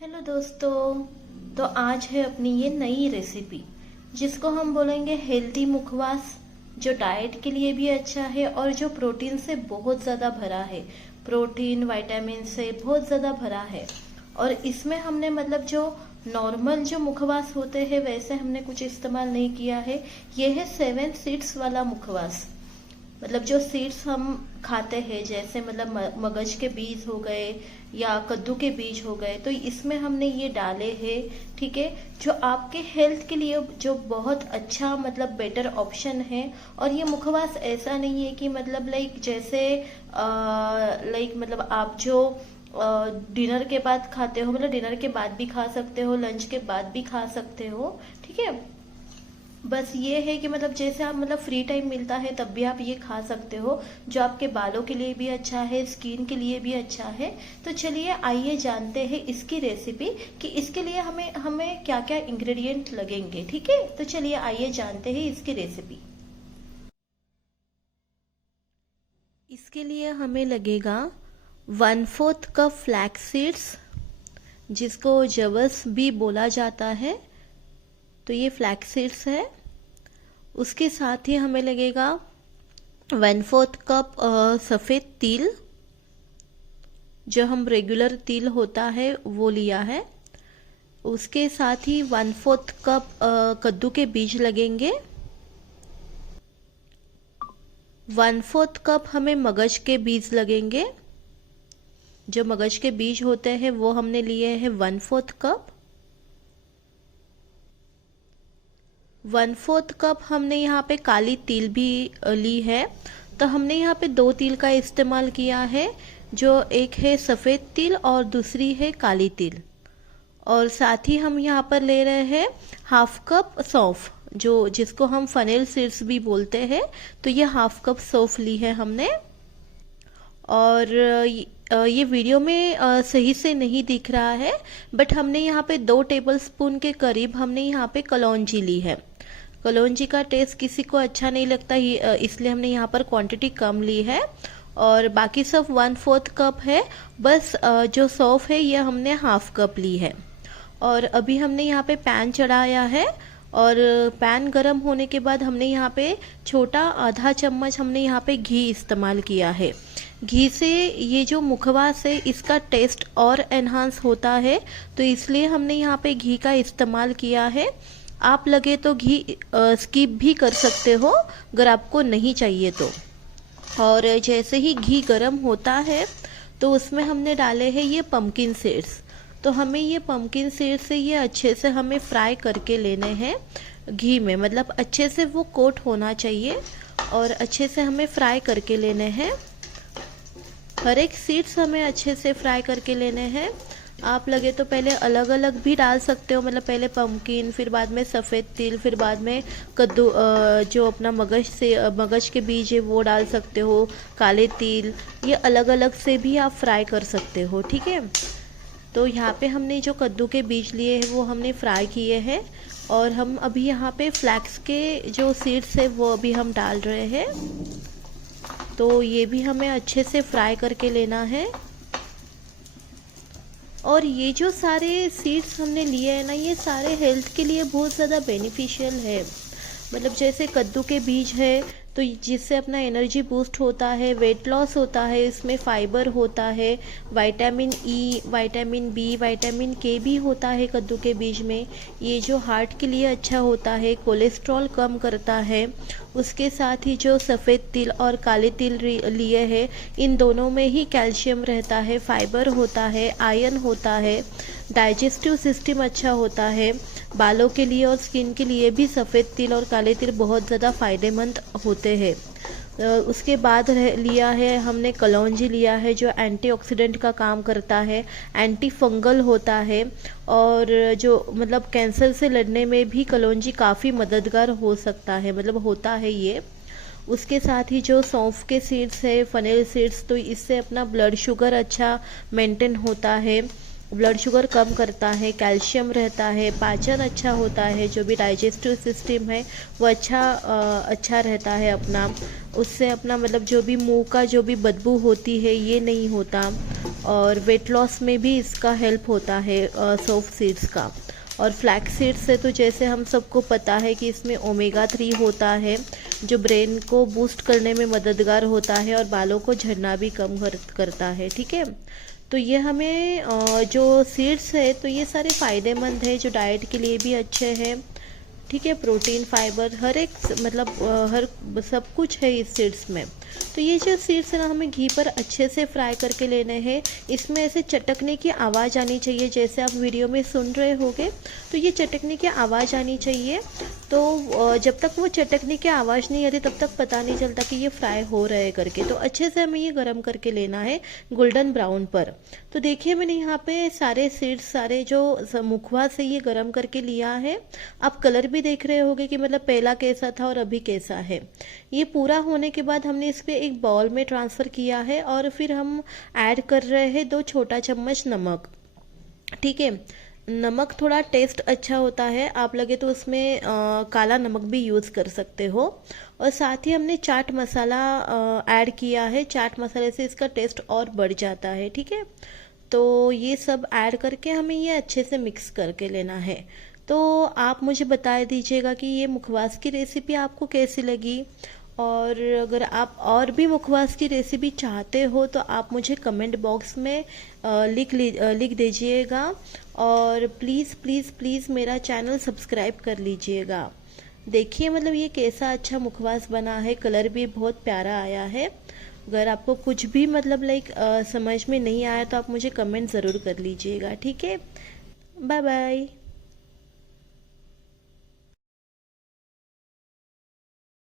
Hello दोस्तों। तो आज है अपनी ये नई रेसिपी जिसको हम बोलेंगे हेल्दी मुखवास, जो डाइट के लिए भी अच्छा है और जो प्रोटीन से बहुत ज़्यादा भरा है। प्रोटीन विटामिन से बहुत ज़्यादा भरा है। और इसमें हमने मतलब जो नॉर्मल जो मुखवास होते हैं वैसे हमने कुछ इस्तेमाल नहीं किया है। ये है 7 सीड्स वाला मुखवास। मतलब जो सीड्स हम खाते हैं जैसे मतलब मगज के बीज हो गए या कद्दू के बीज हो गए, तो इसमें हमने ये डाले हैं। ठीक है, जो आपके हेल्थ के लिए जो बहुत अच्छा मतलब बेटर ऑप्शन है। और ये मुखवास ऐसा नहीं है कि मतलब लाइक जैसे लाइक मतलब आप जो डिनर के बाद खाते हो, मतलब डिनर के बाद भी खा सकते हो, लंच के बाद भी खा सकते हो। ठीक है, बस ये है कि मतलब जैसे आप मतलब फ्री टाइम मिलता है तब भी आप ये खा सकते हो, जो आपके बालों के लिए भी अच्छा है, स्किन के लिए भी अच्छा है। तो चलिए आइए जानते हैं इसकी रेसिपी कि इसके लिए हमें हमें क्या क्या इंग्रेडिएंट लगेंगे। ठीक है, तो चलिए आइए जानते हैं इसकी रेसिपी। इसके लिए हमें लगेगा 1/4 कप फ्लैक्स सीड्स, जिसको जवस भी बोला जाता है। तो ये फ्लैक्स सीड्स है। उसके साथ ही हमें लगेगा 1/4 कप सफ़ेद तिल, जो हम रेगुलर तिल होता है वो लिया है। उसके साथ ही 1/4 कप कद्दू के बीज लगेंगे। 1/4 कप हमें मगज के बीज लगेंगे। जो मगज के बीज होते हैं वो हमने लिए हैं 1/4 कप। 1/4 कप हमने यहाँ पे काली तिल भी ली है। तो हमने यहाँ पे 2 तिल का इस्तेमाल किया है, जो एक है सफ़ेद तिल और दूसरी है काली तिल। और साथ ही हम यहाँ पर ले रहे हैं 1/2 कप सौंफ, जो जिसको हम फनेल सीड्स भी बोलते हैं। तो ये 1/2 कप सौंफ ली है हमने। और ये वीडियो में सही से नहीं दिख रहा है, बट हमने यहाँ पे 2 टेबलस्पून के करीब हमने यहाँ पे कलौंजी ली है। कलौंजी का टेस्ट किसी को अच्छा नहीं लगता, इसलिए हमने यहाँ पर क्वांटिटी कम ली है। और बाकी सब 1/4 कप है। बस जो सौंफ है ये हमने 1/2 कप ली है। और अभी हमने यहाँ पे पैन चढ़ाया है, और पैन गरम होने के बाद हमने यहाँ पे छोटा आधा चम्मच हमने यहाँ पे घी इस्तेमाल किया है। घी से ये जो मुखवास है इसका टेस्ट और एनहांस होता है, तो इसलिए हमने यहाँ पे घी का इस्तेमाल किया है। आप लगे तो घी स्किप भी कर सकते हो अगर आपको नहीं चाहिए तो। और जैसे ही घी गरम होता है तो उसमें हमने डाले हैं ये पम्पकिन सीड्स। तो हमें ये पम्पकिन सीड्स से ये अच्छे से हमें फ्राई करके लेने हैं घी में, मतलब अच्छे से वो कोट होना चाहिए और अच्छे से हमें फ्राई करके लेने हैं। हर एक सीड्स हमें अच्छे से फ्राई करके लेने हैं। आप लगे तो पहले अलग अलग भी डाल सकते हो, मतलब पहले पम्पकिन, फिर बाद में सफ़ेद तिल, फिर बाद में कद्दू जो अपना मगज के बीज है वो डाल सकते हो, काले तिल, ये अलग अलग से भी आप फ्राई कर सकते हो। ठीक है, तो यहाँ पे हमने जो कद्दू के बीज लिए हैं वो हमने फ्राई किए हैं। और हम अभी यहाँ पे फ्लैक्स के जो सीड्स है वो अभी हम डाल रहे हैं। तो ये भी हमें अच्छे से फ्राई करके लेना है। और ये जो सारे सीड्स हमने लिए हैं ना, ये सारे हेल्थ के लिए बहुत ज़्यादा बेनिफिशियल है। मतलब जैसे कद्दू के बीज है तो जिससे अपना एनर्जी बूस्ट होता है, वेट लॉस होता है, इसमें फाइबर होता है, vitamin E, vitamin B, vitamin K भी होता है कद्दू के बीज में। ये जो हार्ट के लिए अच्छा होता है, कोलेस्ट्रॉल कम करता है। उसके साथ ही जो सफ़ेद तिल और काले तिल लिए हैं, इन दोनों में ही कैल्शियम रहता है, फाइबर होता है, आयरन होता है, डाइजेस्टिव सिस्टम अच्छा होता है। बालों के लिए और स्किन के लिए भी सफ़ेद तिल और काले तिल बहुत ज़्यादा फ़ायदेमंद होते हैं। उसके बाद लिया है हमने कलौंजी लिया है, जो एंटीऑक्सीडेंट का काम करता है, एंटी फंगल होता है। और जो मतलब कैंसर से लड़ने में भी कलौंजी काफ़ी मददगार हो सकता है, मतलब होता है ये। उसके साथ ही जो सौंफ के सीड्स है, फनेल सीड्स, तो इससे अपना ब्लड शुगर अच्छा मेंटेन होता है, ब्लड शुगर कम करता है, कैल्शियम रहता है, पाचन अच्छा होता है, जो भी डाइजेस्टिव सिस्टम है वो अच्छा रहता है अपना। उससे अपना मतलब जो भी मुंह का जो भी बदबू होती है ये नहीं होता। और वेट लॉस में भी इसका हेल्प होता है सौंफ सीड्स का। और फ्लैक्स सीड्स से तो जैसे हम सबको पता है कि इसमें ओमेगा 3 होता है जो ब्रेन को बूस्ट करने में मददगार होता है और बालों को झड़ना भी कम करता है। ठीक है, तो ये हमें जो सीड्स है तो ये सारे फ़ायदेमंद है, जो डाइट के लिए भी अच्छे हैं। ठीक है, प्रोटीन फाइबर हर एक मतलब हर सब कुछ है इस सीड्स में। तो ये जो सीड्स है ना, हमें घी पर अच्छे से फ्राई करके लेने हैं। इसमें ऐसे चटकने की आवाज़ आनी चाहिए, जैसे आप वीडियो में सुन रहे होगे तो ये चटकने की आवाज़ आनी चाहिए। तो जब तक वो चटकने की आवाज़ नहीं आती तब तक पता नहीं चलता कि ये फ्राई हो रहे हैं करके। तो अच्छे से हमें ये गर्म करके लेना है गोल्डन ब्राउन पर। तो देखिए मैंने यहाँ पे सारे सीड्स सारे जो मुखवा से ये गर्म करके लिया है। आप कलर भी देख रहे होगे कि मतलब पहला कैसा था और अभी कैसा है। ये पूरा होने के बाद हमने इस पे एक बाउल में ट्रांसफ़र किया है और फिर हम ऐड कर रहे हैं 2 छोटा चम्मच नमक। ठीक है, नमक थोड़ा टेस्ट अच्छा होता है, आप लगे तो उसमें काला नमक भी यूज़ कर सकते हो। और साथ ही हमने चाट मसाला ऐड किया है, चाट मसाले से इसका टेस्ट और बढ़ जाता है। ठीक है, तो ये सब ऐड करके हमें ये अच्छे से मिक्स करके लेना है। तो आप मुझे बता दीजिएगा कि ये मुखवास की रेसिपी आपको कैसी लगी, और अगर आप और भी मुखवास की रेसिपी चाहते हो तो आप मुझे कमेंट बॉक्स में लिख दीजिएगा। और प्लीज़ प्लीज़ प्लीज़ मेरा चैनल सब्सक्राइब कर लीजिएगा। देखिए मतलब ये कैसा अच्छा मुखवास बना है, कलर भी बहुत प्यारा आया है। अगर आपको कुछ भी मतलब समझ में नहीं आया तो आप मुझे कमेंट ज़रूर कर लीजिएगा। ठीक है, बाय बाय।